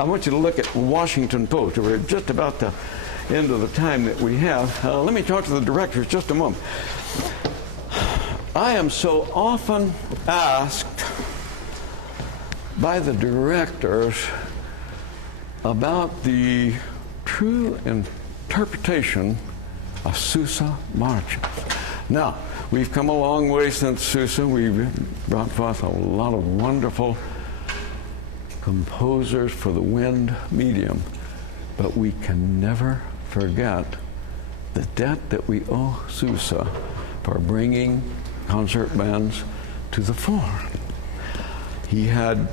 I want you to look at Washington Post. We're just about the end of the time that we have. Let me talk to the directors just a moment. I am so often asked by the directors about the true interpretation of Sousa marches. Now, we've come a long way since Sousa. We've brought forth a lot of wonderful composers for the wind medium, but we can never forget the debt that we owe Sousa for bringing concert bands to the fore. He had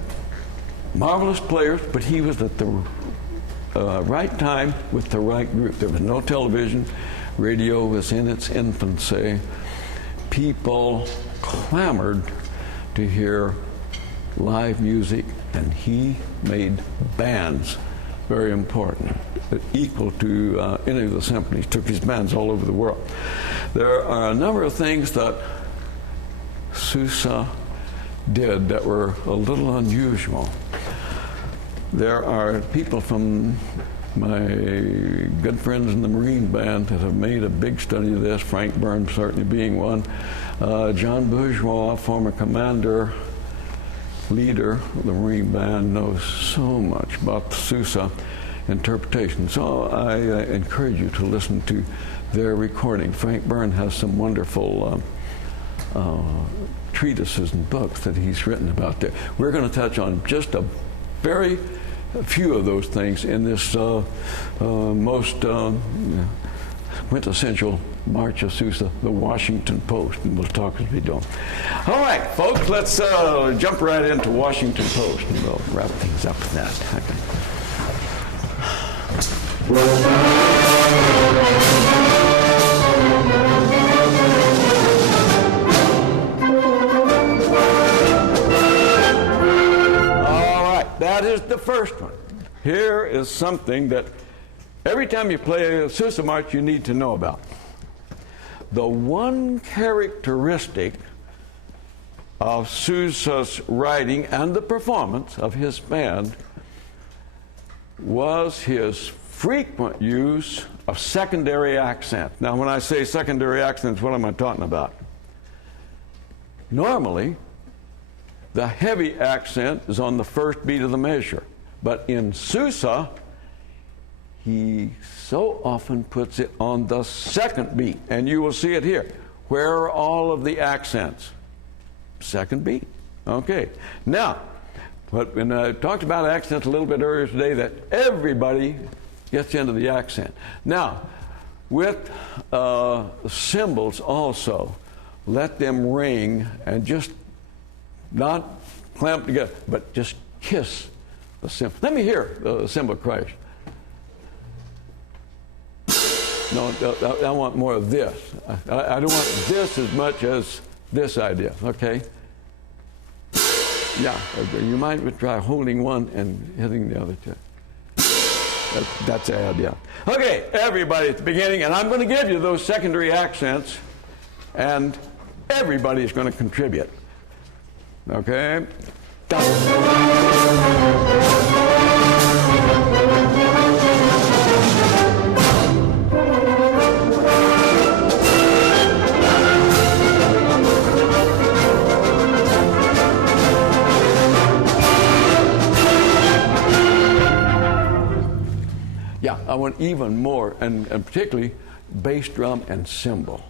marvelous players, but he was at the right time with the right group. There was no television. Radio was in its infancy. People clamored to hear live music, and he made bands very important, equal to any of the symphonies. Took his bands all over the world. There are a number of things that Sousa did that were a little unusual. There are people from my good friends in the Marine Band that have made a big study of this, Frank Burns certainly being one. John Bourgeois, former commander, leader of the Marine Band, knows so much about the Sousa interpretation. So I encourage you to listen to their recording. Frank Burns has some wonderful treatises and books that he's written about there. We're going to touch on just a very few of those things in this most quintessential March of Sousa, the Washington Post, and we'll talk as we go. All right, folks, let's jump right into Washington Post, and we'll wrap things up with that. That is the first one. Here is something that every time you play a Sousa march you need to know about. The one characteristic of Sousa's writing and the performance of his band was his frequent use of secondary accent. Now, when I say secondary accents, what am I talking about? Normally, the heavy accent is on the first beat of the measure. But in Sousa, he so often puts it on the second beat. And you will see it here. Where are all of the accents? Second beat. Okay. Now, when I talked about accents a little bit earlier today, that everybody gets into the accent. Now, with cymbals also, let them ring and just not clamp together, but just kiss the cymbal. Let me hear the cymbal crash. No, I want more of this. I don't want this as much as this idea, okay? Yeah, you might try holding one and hitting the other two. That's the idea. Okay, everybody at the beginning, and I'm going to give you those secondary accents, and everybody is going to contribute. Okay. Yeah, I want even more, and particularly bass drum and cymbal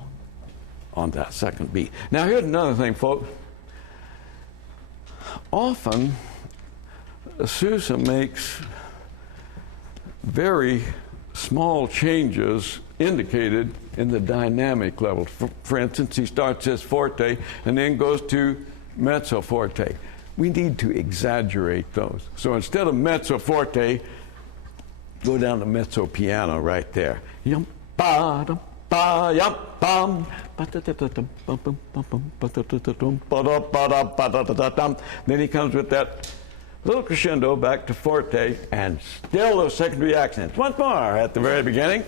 on that second beat. Now, here's another thing, folks. Often, Sousa makes very small changes indicated in the dynamic level. For instance, he starts as forte and then goes to mezzo forte. We need to exaggerate those. So instead of mezzo forte, go down to mezzo piano right there. Yum, ba, dum, ba, yum, bum. Then he comes with that little crescendo back to forte and still those secondary accents. Once more at the very beginning.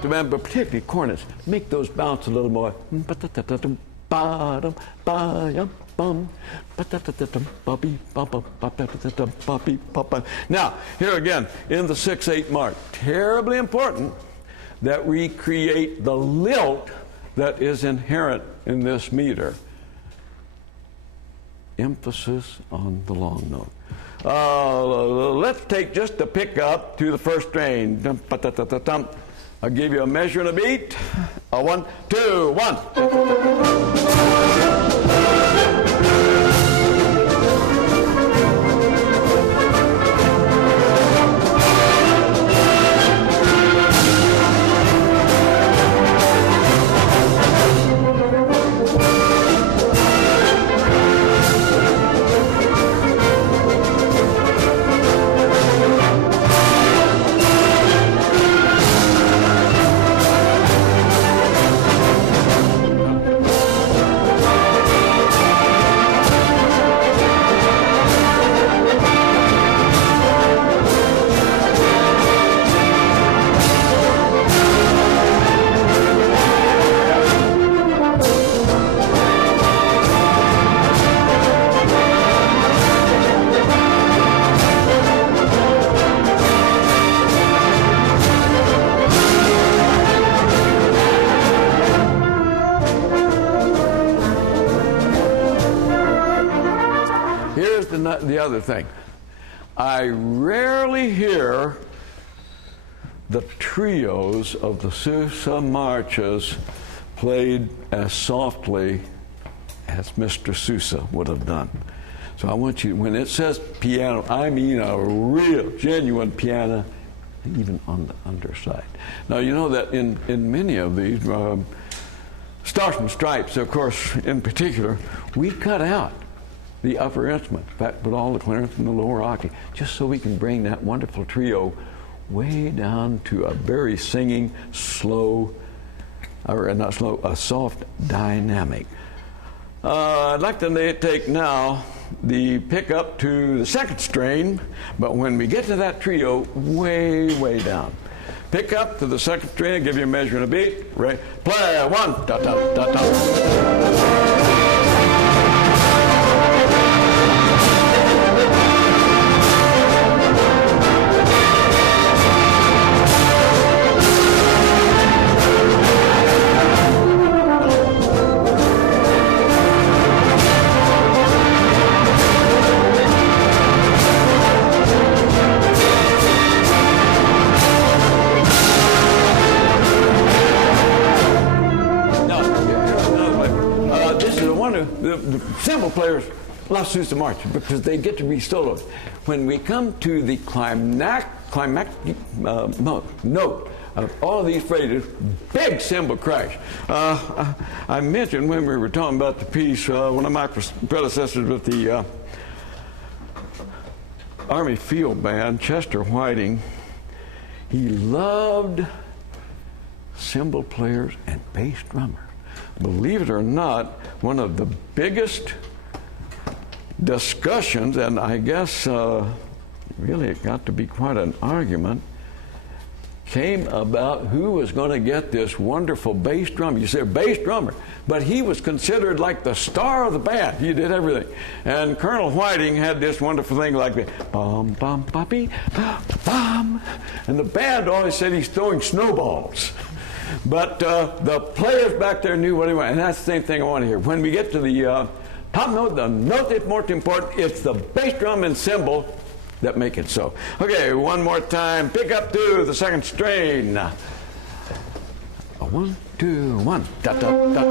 throughout the band, but particularly cornets, make those bounce a little more. Now, here again, in the 6/8 mark, terribly important that we create the lilt that is inherent in this meter. Emphasis on the long note. Let's take just the pickup to the first strain. I'll give you a measure and a beat. 1, 2, 1. The other thing, I rarely hear the trios of the Sousa marches played as softly as Mr. Sousa would have done. So I want you, when it says piano, I mean a real, genuine piano, even on the underside. Now, you know that in many of these Stars and Stripes, of course, in particular, we cut out the upper instrument, in fact, put all the clarinets in the lower octave, just so we can bring that wonderful trio way down to a very singing, slow, or not slow, a soft dynamic. I'd like to take now the pickup to the second strain, but when we get to that trio, way, way down. Pick up to the second strain, give you a measure and a beat. Right? Play 1, da da da da. The cymbal players love Sousa march because they get to be solos. When we come to the climactic note of all of these phrases, big cymbal crash. I mentioned when we were talking about the piece, one of my predecessors with the Army Field Band, Chester Whiting, he loved cymbal players and bass drummers. Believe it or not, one of the biggest discussions, and I guess really it got to be quite an argument, came about who was going to get this wonderful bass drummer. You say bass drummer, but he was considered like the star of the band. He did everything. And Colonel Whiting had this wonderful thing like that, bum, bum, poppy, bum. And the band always said he's throwing snowballs. But the players back there knew what he wanted, and that's the same thing I want to hear. When we get to the top note, the note that's most important, it's the bass drum and cymbal that make it so. Okay, one more time. Pick up to the second strain. 1, 2, 1. Da, da, da, da.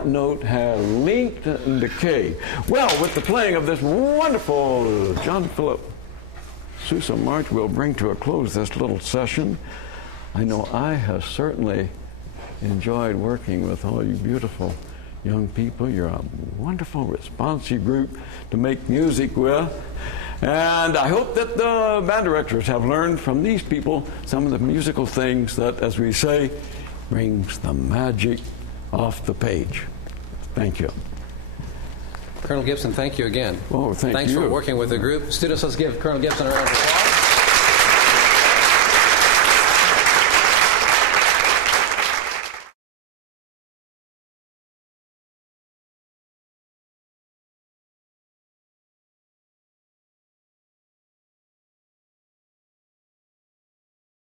that note have linked and decay. Well, with the playing of this wonderful John Philip Sousa March, we'll bring to a close this little session. I know I have certainly enjoyed working with all you beautiful young people. You're a wonderful, responsive group to make music with. And I hope that the band directors have learned from these people some of the musical things that, as we say, brings the magic off the page. Thank you. Colonel Gibson, thank you again. Oh, thanks you. Thanks for working with the group. Students, let's give Colonel Gibson a round of applause.